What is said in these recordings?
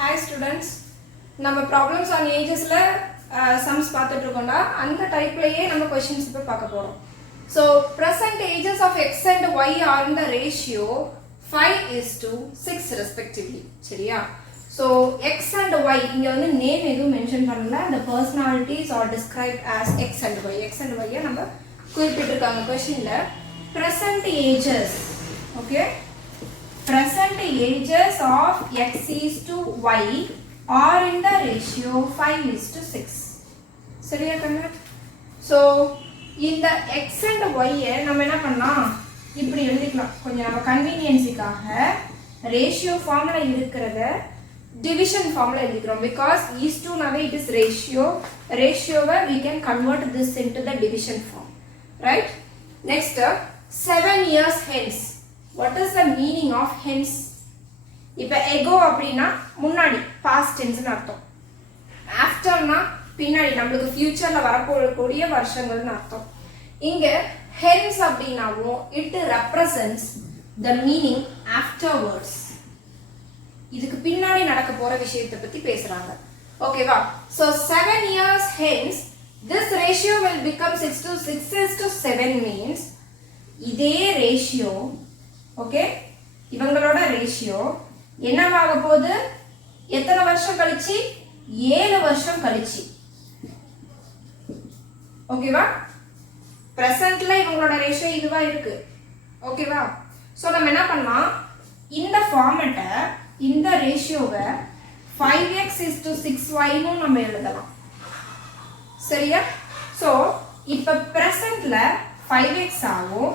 Hi students, நம்ம problems on agesல sums பார்த்துட்டு இருக்கோம்டா. அந்த டைப்லயே நம்ம questions இப்ப பார்க்க போறோம். So present ages of x and y are in the ratio 5:6 respectively. சரியா? So x and y இங்க வந்து நேம் எதுவும் மென்ஷன் பண்ணல. The personalities are described as x and y. x and y நம்ம குறிப்பிட்டிருக்காங்க questionல. Present ages, okay? Present ages of x is to y are in the ratio 5:6. சரியா கண்ணு? So இந்த x and y நம்ம என்ன பண்ணலாம், இப்படி எழுதிக்கலாம். கொஞ்சம் நம்ம கன்வீனியன்ஸுக்காக ரேஷியோ ஃபார்ம்ல இருக்கிறத டிவிஷன் ஃபார்ம்ல எழுதிக்கிறோம். பிகாஸ் is to நாவே it is ratio. ரேஷியோவை we can convert this into the division form. Right? Next, 7 years hence. What is the meaning of hence? இப்ப ago அப்படினா முன்னாடி past tense னு அர்த்தம். after னா பின்னாடி நமக்கு ஃபியூச்சர்ல வரக்கூடிய வருஷங்கள்னு அர்த்தம். இங்க hence அப்படினாவும் it represents the meaning afterwards. இதுக்கு பின்னாடி நடக்க போற விஷயத்தை பத்தி பேசுறாங்க. ஓகேவா? So 7 years hence this ratio will become 6:7 means இதே ரேஷியோ, ஓகே, இவங்களோட ரேஷியோ என்னவாக போகுது? எத்தனை வருஷம் கழிச்சு? 7 வருஷம் கழிச்சு. ஓகேவா? பிரசன்ட்ல இவங்களோட ரேஷியோ இதுவா இருக்கு. ஓகேவா? சோ நம்ம என்ன பண்ணலாம், இந்த ஃபார்மட்ட இந்த ரேஷியோவை 5x:6y னு நம்ம எழுதலாம். சரியா? சோ இப்ப பிரசன்ட்ல 5x ஆகும்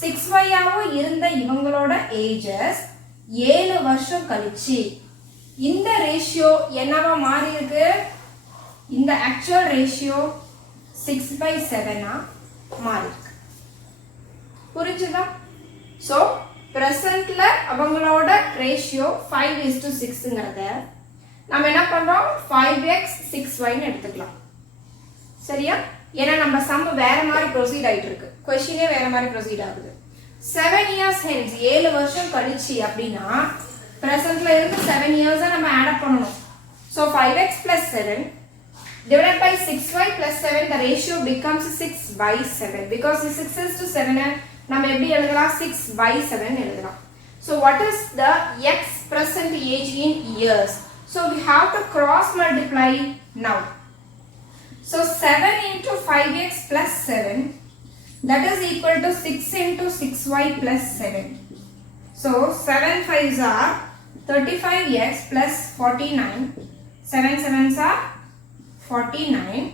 6y ஆவும் இருந்த இவங்களோட ஏஜஸ் 7 வருஷம் கழிச்சு இந்த ரேஷியோ என்னவா மாறி இருக்கு? இந்த ஆக்சுவல் ரேஷியோ 6/7 மாறி இருக்கு. புரிஞ்சுதா? சோ பிரசன்ட்ல அவங்களோட ரேஷியோ 5:6ங்கறத நம்ம என்ன பண்றோம், 5x6y ன்னு எடுத்துக்கலாம். சரியா? ஏன்னா நம்ம சம் வேற மாதிரி ப்ரொசீட் ஆயிட்டு இருக்கு, क्वेश्चनே வேற மாதிரி ப்ரொசீட் ஆகுது. 7 years hence 7 வருஷம் கழிச்சு அப்படினா பிரசன்ட்ல இருந்து 7 இயர்ஸ் நம்ம ஆட் அப் பண்ணனும். So 5x + 7 divided by 6y + 7, the ratio becomes 6/7 because 6:7 நம்ம எப்படி எழுதலாம்? 6/7 எழுதலாம். So what is the x present age in years? So we have to cross multiply now. So 7 into 5x plus 7, that is equal to 6 into 6y plus 7. So 7 5s are 35x plus 49. 7 7s are 49.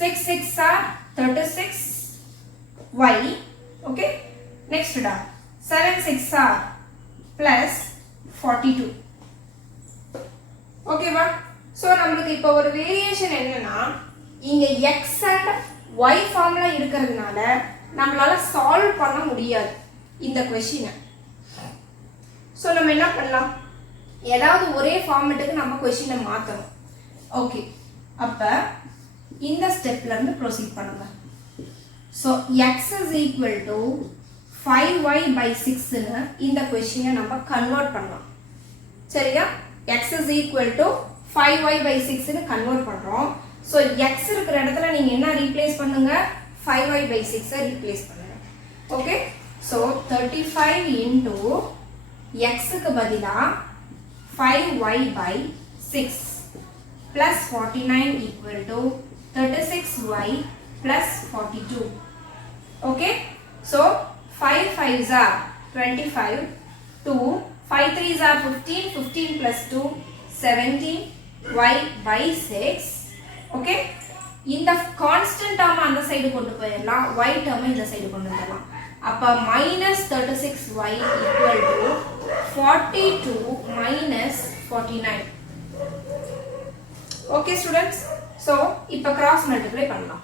6 6 are 36y. Okay. Next da 7 6 are plus 42. Okay va? So நமக்கு இப்போ ஒரு variation என்னன்னா, இங்க x and y ஃபார்ம்ல இருக்கிறதுனால நம்மளால solve பண்ண முடியாது இந்த क्वेश्चन. சோ நம்ம என்ன பண்ணலாம், ஏதாவது ஒரே ஃபார்மட்டுக்கு நம்ம क्वेश्चन மாத்தணும். ஓகே, அப்ப இந்த ஸ்டெப்ல இருந்து ப்ரோசீட் பண்ணுங்க. So x is equal to 5y/6 ன்னு இந்த क्वेश्चन நம்ம கன்வர்ட் பண்ணலாம். சரியா? x is equal to 5y/6 ன்னு கன்வர்ட் பண்றோம். So x இருக்கிற இடத்துல நீங்க என்ன ரீப்ளேஸ் பண்ணுங்க? 5y/6 ரீப்ளேஸ் பண்ணுங்க. ஓகே? So 35 into x க்கு பதிலா 5y/6 plus 49 equal to 36y plus 42. Okay? So 5 5s are 25, 2 5 3s are 15, 15 plus 2 17y/6. Okay, இந்த கான்ஸ்டன்ட் டேர்ம் அந்த சைடு கொண்டு போயிடலாம், y டேர்ம் இந்த சைடு கொண்டு வரலாம். அப்ப -36y equal to 42 minus 49. Okay students, so இப்போ கிராஸ் மல்டிப்ளை பண்ணலாம்.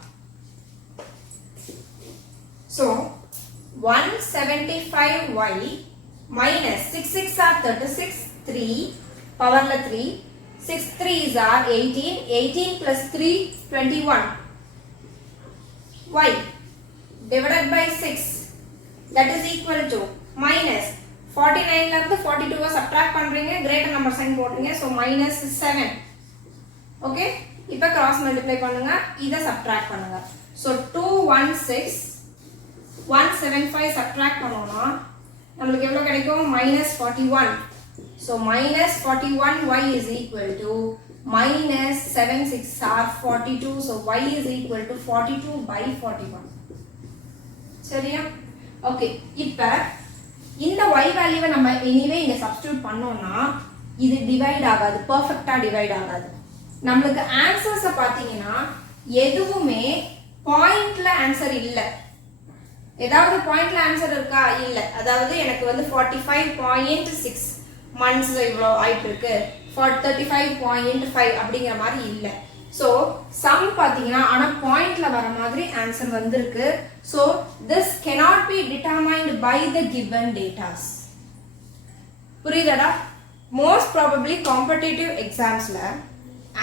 So 175y minus 6 6 are 36, 3 பவர்ல 3, 6 3s are 18, 18 plus 3 21, y divided by 6, that is equal to minus 49 ல இருந்து 42 சப்ட்ராக்ட் பண்றீங்க, கிரேட்டர் நம்பர் சைன் போடுறீங்க. சோ -7. ஓகே, இப்போ கிராஸ் மல்டிப்ளை பண்ணுங்க, இத subtract பண்ணுங்க. சோ 216 175 சப்ட்ராக்ட் பண்ணோம்னா நமக்கு எவ்வளவு கிடைக்கும்? -41. so -41y is equal to -76 are 42. so y is equal to 42/41. சரியா? ஓகே, இப்போ இந்த y வேல்யூவை நம்ம எனிவே இங்க சப்ஸ்டிட்யூட் பண்ணோம்னா இது டிவைட் ஆகாது, பெர்ஃபெக்ட்டா டிவைட் ஆகாது. நமக்கு ஆன்சர்ஸ் பாத்தீங்கன்னா எதுவுமே பாயிண்ட்ல ஆன்சர் இல்ல. ஏதாவது பாயிண்ட்ல ஆன்சர் இருக்கா? இல்ல. அதாவது எனக்கு வந்து 45.6 months இவ்வளோ ஆயிட்டு இருக்கு, 35.5 அப்படிங்கிற மாதிரி இல்ல. சோ சம் பாத்தீங்கன்னா ஆனா பாயிண்ட்ல வர மாதிரி ஆன்சர் வந்திருக்கு. So this cannot be determined by the given datas. புரியுதடா? most probably competitive examsல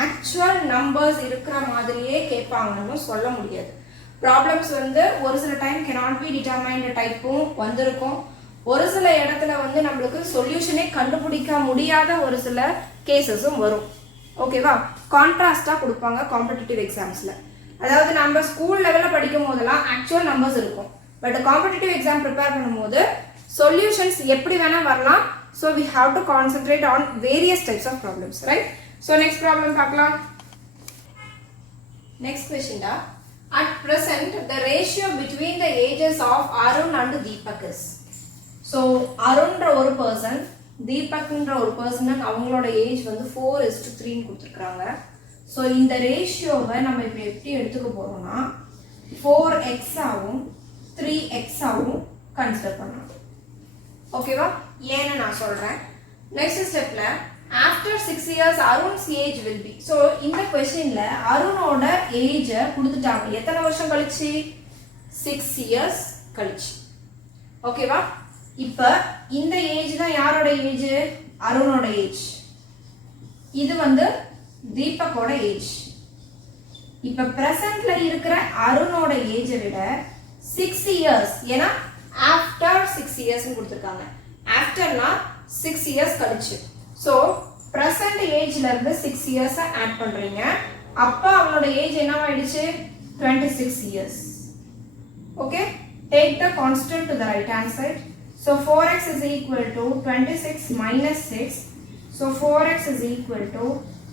actual numbers இருக்கிற மாதிரியே கேட்பாங்கன்னு சொல்ல முடியாது. ப்ராப்ளம்ஸ் வந்து ஒரு சில டைம் cannot be determined டைப்பும் வந்திருக்கும். ஒரு சில இடத்துல வந்து நம்மளுக்கு சொல்யூஷனே கண்டுபிடிக்க முடியாத ஒரு சில கேசஸும் வரும். ஓகேவா? கான்ட்ராஸ்டா கொடுப்பாங்க காம்படிட்டிவ் எக்ஸாம்ஸ்ல. அதாவது நம்ம ஸ்கூல் லெவல்ல படிக்கும் போதெல்லாம் ஆக்சுவல் நம்பர்ஸ் இருக்கும், பட் காம்படிட்டிவ் எக்ஸாம் ப்ரிப்பேர் பண்ணும்போது சொல்யூஷன்ஸ் எப்படி வேணா வரலாம். so we have to concentrate on various types of problems, right? so next problem பார்க்கலாம். next question da, at present the ratio between the ages of Arun and Deepak is. so Arunன்ற ஒரு person, Deepakன்ற ஒரு person, அவங்களோட age வந்து 4:3 ன்னு கொடுத்திருக்காங்க. so இந்த ரேஷியோவை நம்ம இப்ப எப்படி எடுத்துக்க போறோம்னா 4x ஆவும் 3x ஆவும் கன்சிடர் பண்ணலாம். ஓகேவா? ஏன்னு நான் சொல்றேன். நெக்ஸ்ட் ஸ்டெப்ல after 6 years Arun's age will be. so இந்த क्वेश्चनல அருணோட ஏஜ் கொடுத்துட்டாங்க. எத்தனை வருஷம் கழிச்சு? 6 years கழிச்சு. ஓகேவா? இப்போ இந்த ஏஜ் தான் யாரோட ஏஜ்? அருணோட ஏஜ். இது வந்து தீபக்கோட ஏஜ். இப்போ பிரசன்ட்ல இருக்கிற அருணோட ஏஜை விட 6 years, ஏன்னா after 6 years ன்னு கொடுத்திருக்காங்க. afterனா 6 years கழிச்சு. so present ageல இருந்து 6 years ஆட் பண்றீங்க. அப்ப அவளோட ஏஜ் என்னவா ஆயிடுச்சு? 26 years. okay, take the constant to the right hand side. so 4x is equal to 26 minus 6. so 4x is equal to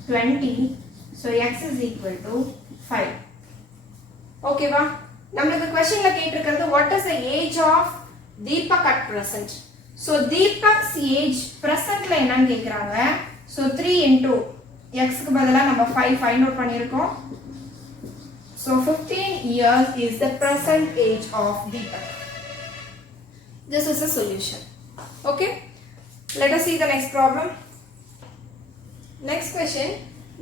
20. so x is equal to 5. okay va? நமக்கு क्वेश्चनல கேட்டிருக்கிறது what is the age of Deepak at present. so Deepak's age presentல என்னன்னு கேக்குறாங்க. so 3 into x க்கு பதிலா நம்ம 5 find out பண்ணிருக்கோம். so 15 years is the present age of Deepak. this is a solution. okay, let us see the next problem. next question,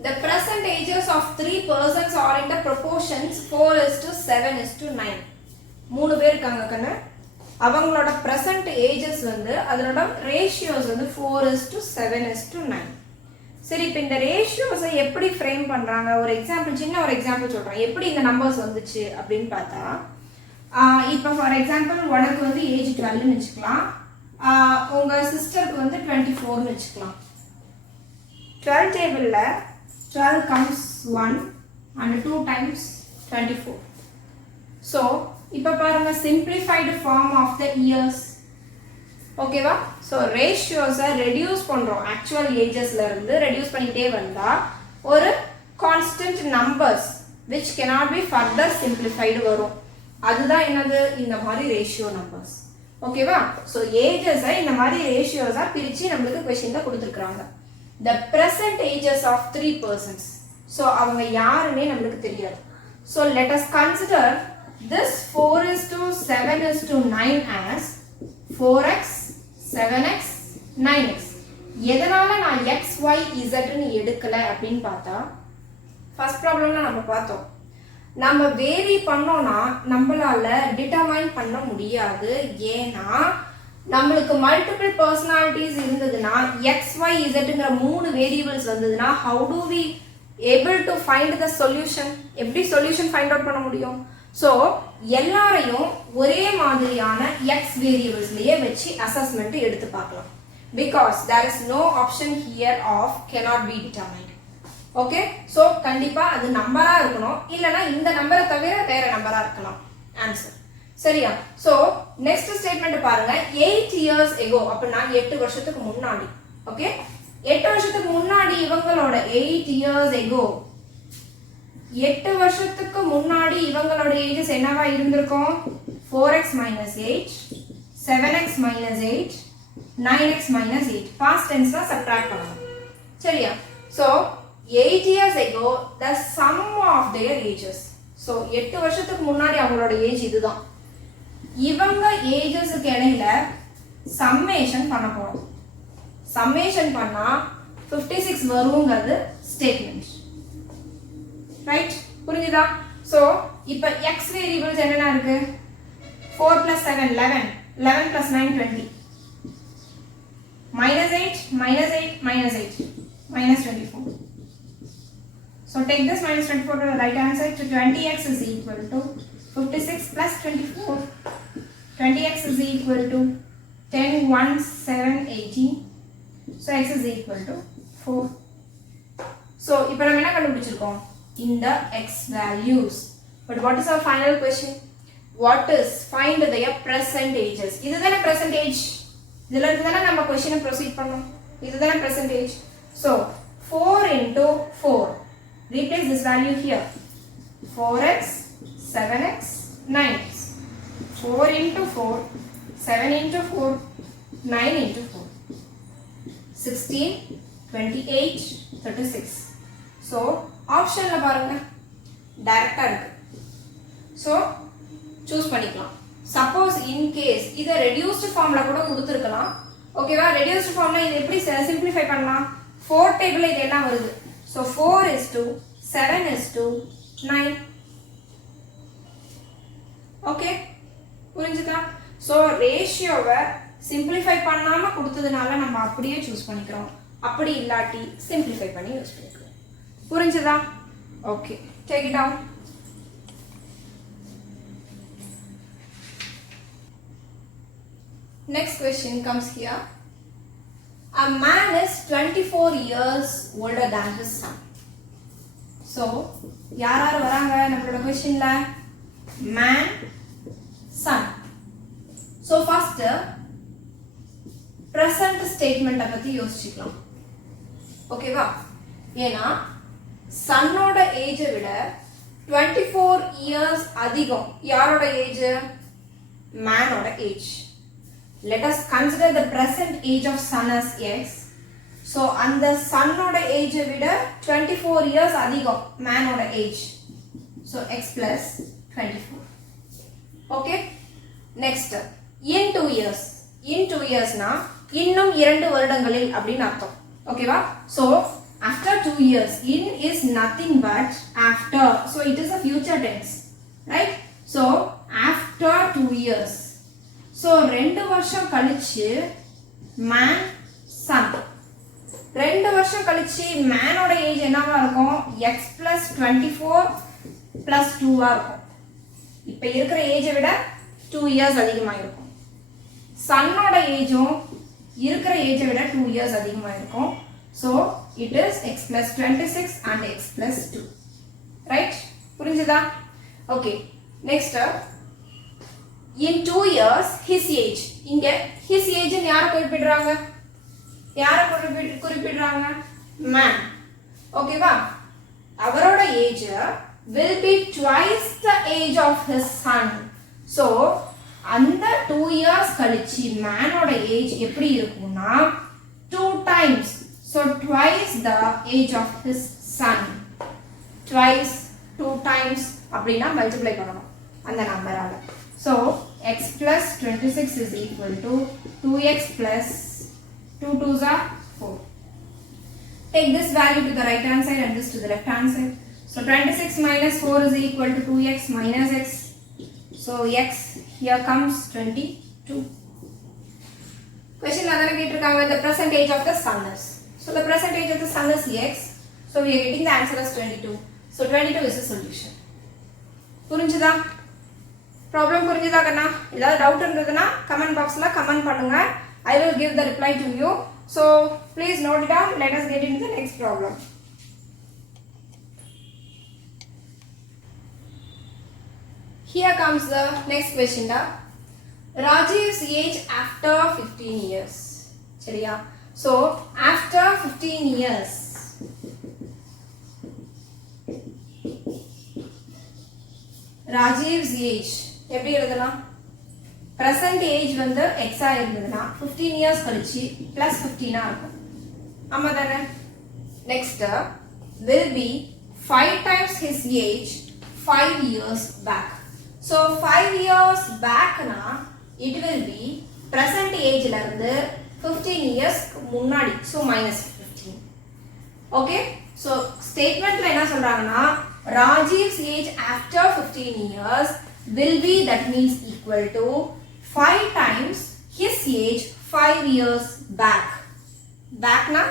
the present ages of 3 persons are in the proportions 4:7:9. மூணு பேர் இருக்காங்க கண்ணு. அவங்களோட present ages வந்து அதனோட ratios வந்து 4:7:9. சரி, இப்போ இந்த ரேஷியோஸை எப்படி ஃப்ரேம் பண்றாங்க? ஒரு எக்ஸாம்பிள், சின்ன ஒரு எக்ஸாம்பிள் சொல்றேன். எப்படி இந்த நம்பர்ஸ் வந்துச்சு அப்படின்னு பார்த்தா, இப்போ ஃபார் எக்ஸாம்பிள் உனக்கு வந்து ஏஜ் 12ன்னு வச்சுக்கலாம், உங்க சிஸ்டருக்கு வந்து 24ன்னு வச்சுக்கலாம். 12 டேபிள்ல 12 comes 1 and 2 times 24. so இப்போ பாருங்க simplified form of the years. ஓகேவா? so ratios ரெடியூஸ் பண்றோம். actual agesல இருந்து ரெடியூஸ் பண்ணிட்டே வந்தா ஒரு constant numbers which cannot be further simplified வரும். அதுதான் என்னது? இந்த மாதிரி ரேஷியோ நம்பர்ஸ். ஓகேவா? so ages இந்த மாதிரி ரேஷியோஸா பிரிச்சு நம்மளுக்கு क्वेश्चनல கொடுத்திருக்காங்க. the present ages of 3 persons. so அவங்க யாருன்னே நமக்கு தெரியாது. so let us consider this 4:7:9 as 4x 7x 9x. எதனால நான் x y z ன்னு எடுக்கல அப்படின்னு பார்த்தா, ஃபர்ஸ்ட் ப்ராப்ளம்ல நம்ம பார்த்தோம், நம்ம வேரி பண்ணோம்னா நம்மளால டிட்டர்மைன் பண்ண முடியாது. ஏன்னா நம்மளுக்கு மல்டிபிள் பர்சனாலிட்டிஸ் இருந்ததுன்னா x y zங்கிற 3 வேரியபிள்ஸ் வந்ததுன்னா how do we able to find the solution? எப்படி சொல்யூஷன் ஃபைண்ட் அவுட் பண்ண முடியும்? so எல்லாரையும் ஒரே மாதிரியான x வேரியபிள்ஸ்லயே வச்சு அசஸ்மெண்ட் எடுத்து பார்க்கலாம். Because there is no option here of cannot be determined. Okay, so கண்டிப்பா அது நம்பரா இருக்கணும், இல்லனா இந்த நம்பரை தவிர வேற நம்பரா இருக்கலாம் ஆன்சர். சரியா? so next statement பாருங்க. 8 years ago அப்படினா 8 வருஷத்துக்கு முன்னாடி. ஓகே, 8 வருஷத்துக்கு முன்னாடி இவங்களோட 8 years ago 8 வருஷத்துக்கு முன்னாடி இவங்களோட ஏஜஸ் என்னவா இருந்திருக்கும்? 4x minus 8, 7x minus 8, 9x minus 8. past tense ல subtract பண்ணணும். சரியா? so 8 years ago the sum of their ages. so 8 வருஷத்துக்கு முன்னாடி அவங்களோட ஏஜ் இதுதான். இவங்க ஏஜஸ்க்கு இடையில சம்மேஷன் பண்ண போறோம். சம்மேஷன் பண்ணா 56 வருங்கிறது ஸ்டேட்மெண்ட். ரைட்? புரிஞ்சுதா? so இப்போ x வேரியபிள்ஸ் என்னென்ன இருக்கு? 4 plus 7 11, 11 plus 9 20, minus 8 minus 8 minus 8 minus 24. so take this minus 24 to the right hand side. So 20x is equal to 56 plus 24. 20x is equal to 10 1 7 18. so x is equal to 4. so இப்போ நம்ம என்ன கண்டுபிடிச்சிருக்கோம்? இந்த x values. but what is our final question? what is find their present ages. இதுதானே present age. இதெல்லாம் இதுதானே நம்ம question proceed பண்ணோம். இதுதானே present age. so 4 into 4, replace this value here. 4x 7x 9x. 4 into 4, 7 into 4, 9 into 4, 16 28 36. so ஆப்ஷன்ல பாருங்க, டைரக்டா இருக்கு. so சூஸ் பண்ணிக்கலாம். சப்போஸ் இன் கேஸ் இத ரெடியூஸ்ட் ஃபார்ம்ல கூட கொடுத்திருக்கலாம். ஓகேவா? ரெடியூஸ்ட் ஃபார்ம்ல இது எப்படி சிம்பிளிஃபை பண்ணலாம்? 4 டேபிள்ல இது எல்லாம் வருது. so 4 is to 7 is to 9. Okay, புரிஞ்சுதா? so ரேஷியோவை சிம்பிளிஃபை பண்ணாம கொடுத்ததுனால நம்ம அப்படியே சூஸ் பண்ணிக்கிறோம். அப்படி இல்லாட்டி சிம்பிளிஃபை பண்ணி யூஸ் பண்ணிக்கிறோம். புரிஞ்சுதா? Okay, take it down. next question comes here. a man is 24 years older than his son. so யாராரு வராங்க நம்மளோட क्वेश्चनல? man, son. so first present statement பத்தி யோசிச்சுக்கலாம். ஓகேவா? ஏனா சன்னோட ஏஜ் விட 24 இயர்ஸ் அதிகம். யாரோட ஏஜ்? மேனோட age. let us consider the present age of son as x. so அந்த சன்னோட ஏஜ் விட 24 இயர்ஸ் அதிகம் மேனோட age. so x plus 24. okay, next in 2 years. in 2 years னா இன்னும் 2 வருடங்களில் அப்படினு அர்த்தம். ஓகேவா? so after 2 years, in is nothing but after. so it is a future tense, right? so after 2 years. so 2 வருஷம் கழிச்சு man son. 2 வருஷம் கழிச்சு மேனோட ஏஜ் என்னவா இருக்கும்? x plus 24 plus 2 ஆ இருக்கும். இப்ப இருக்கிற ஏஜை விட 2 இயர்ஸ் அதிகமா இருக்கும். சன்னோட ஏஜும் இருக்கிற ஏஜை விட 2 இயர்ஸ் அதிகமா இருக்கும். so it is x plus 26 and x plus 2. right? புரிஞ்சுதா? okay, next in 2 years his age. இங்க his age ன்னு யாரை குறிப்பிடுறாங்க? யாரை குறிப்பிடுறாங்க? man. ஓகேவா? அவரோட age will be twice the age of his son. so அந்த 2 years கழிச்சு மேனோட ஏஜ் எப்படி இருக்கும்னா 2 times. so twice the age of his son. twice 2 times அப்படினா மல்டிப்ளை பண்ணனும் அந்த நம்பரால. so x plus 26 is equal to 2x plus 2 2s are 4. take this value to the right hand side and this to the left hand side. so 26 minus 4 is equal to 2x minus x. so x here comes 22. question adana ketirukanga the present age of the son is. so the present age of the son is x. so we are getting the answer as 22. so 22 is the solution. புரிஞ்சுதா? Problem புரிஞ்சுதா கண்ணா? ஏதாவது doubt இருந்ததுன்னா comment பாக்ஸில் comment பண்ணுங்க. I will give the reply to you. So please note it down. Let us get into the next problem. Here comes the next question. Rajiv's age after 15 years. சரியா? So after 15 years. Rajiv's age எப்படி எழுதலாம்? present age வந்து x ஆ இருந்ததுன்னா 15 years கழிச்சு plus 15 ஆ இருக்கும். ஆமா தானே? next will be 5 times his age 5 years back. So 5 years back na it will be present age ல இருந்து 15 years முன்னாடி, so minus 15. okay, so statementல என்ன சொல்றாங்கன்னா Rajiv's age after 15 years will be, that means equal to 5 times his age 5 years back. Back na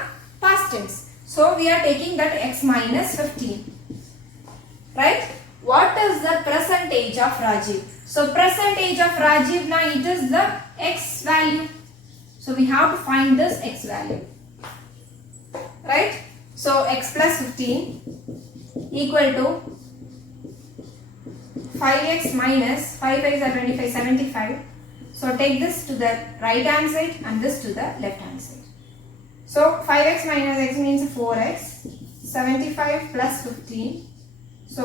past tense, so we are taking that x minus 15, right? What is the present age of Rajiv? So present age of Rajiv na it is the x value, so we have to find this x value, right? So x plus 15 equal to 5x minus 5 is 25, 75. So take this to the right hand side and this to the left hand side. So 5x minus x means 4x. 75 plus 15. So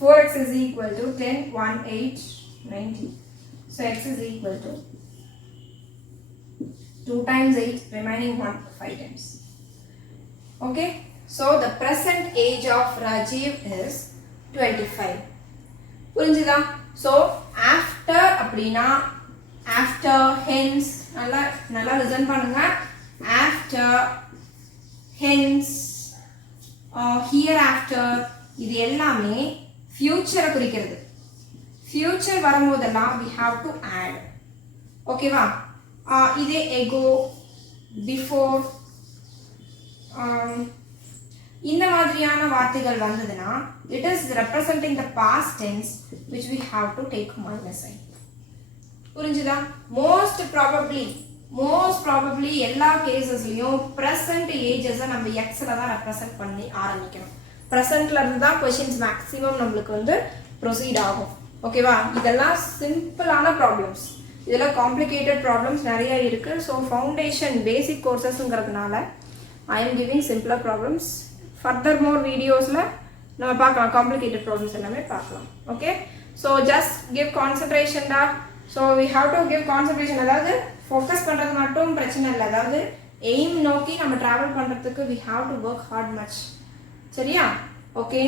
4x is equal to 10, 1, 8, 90. So x is equal to 2 times 8, remaining 1, 5 times. Okay. So the present age of Rajiv is 25. புரிஞ்சுதா? So after அப்படினா after, hence, நல்லா listen பண்ணுங்க. after, hence, hereafter, இது எல்லாமே future குறிக்கிறது. future வரும்போதெல்லாம் we have to add. ஓகேவா? இதே ago, before, இந்த மாதிரியான வார்த்தைகள் வந்ததுன்னா it is representing the past tense which we have to take minus sign. புரிஞ்சுதா? most probably எல்லா கேசஸ்லயும் present ages நம்ம x ல தான் ரெப்ரசன்ட் பண்ணி ஆரம்பிக்கணும். presentல இருந்து தான் questions maximum நம்மளுக்கு வந்து proceed ஆகும். ஓகேவா? இதெல்லாம் சிம்பிளான ப்ராப்ளம்ஸ். இதுல காம்ப்ளிகேட்டட் ப்ராப்ளம்ஸ் நிறைய இருக்கு. ஸோ ஃபவுண்டேஷன் பேசிக் கோர்சஸ்ங்கிறதுனால I am giving simpler problems. Furthermore வீடியோஸ்ல நம்ம பார்க்கலாம், காம்ப்ளிகேட்டட் ப்ராப்ளம்ஸ் எல்லாமே பார்க்கலாம். Okay, so just give concentration டா. So we have to give concentration, அதாவது ஃபோக்கஸ் பண்ணுறது மட்டும் பிரச்சனை இல்லை, அதாவது எய்ம் நோக்கி நம்ம ட்ராவல் பண்ணுறதுக்கு we have to work hard much. சரியா? ஓகே.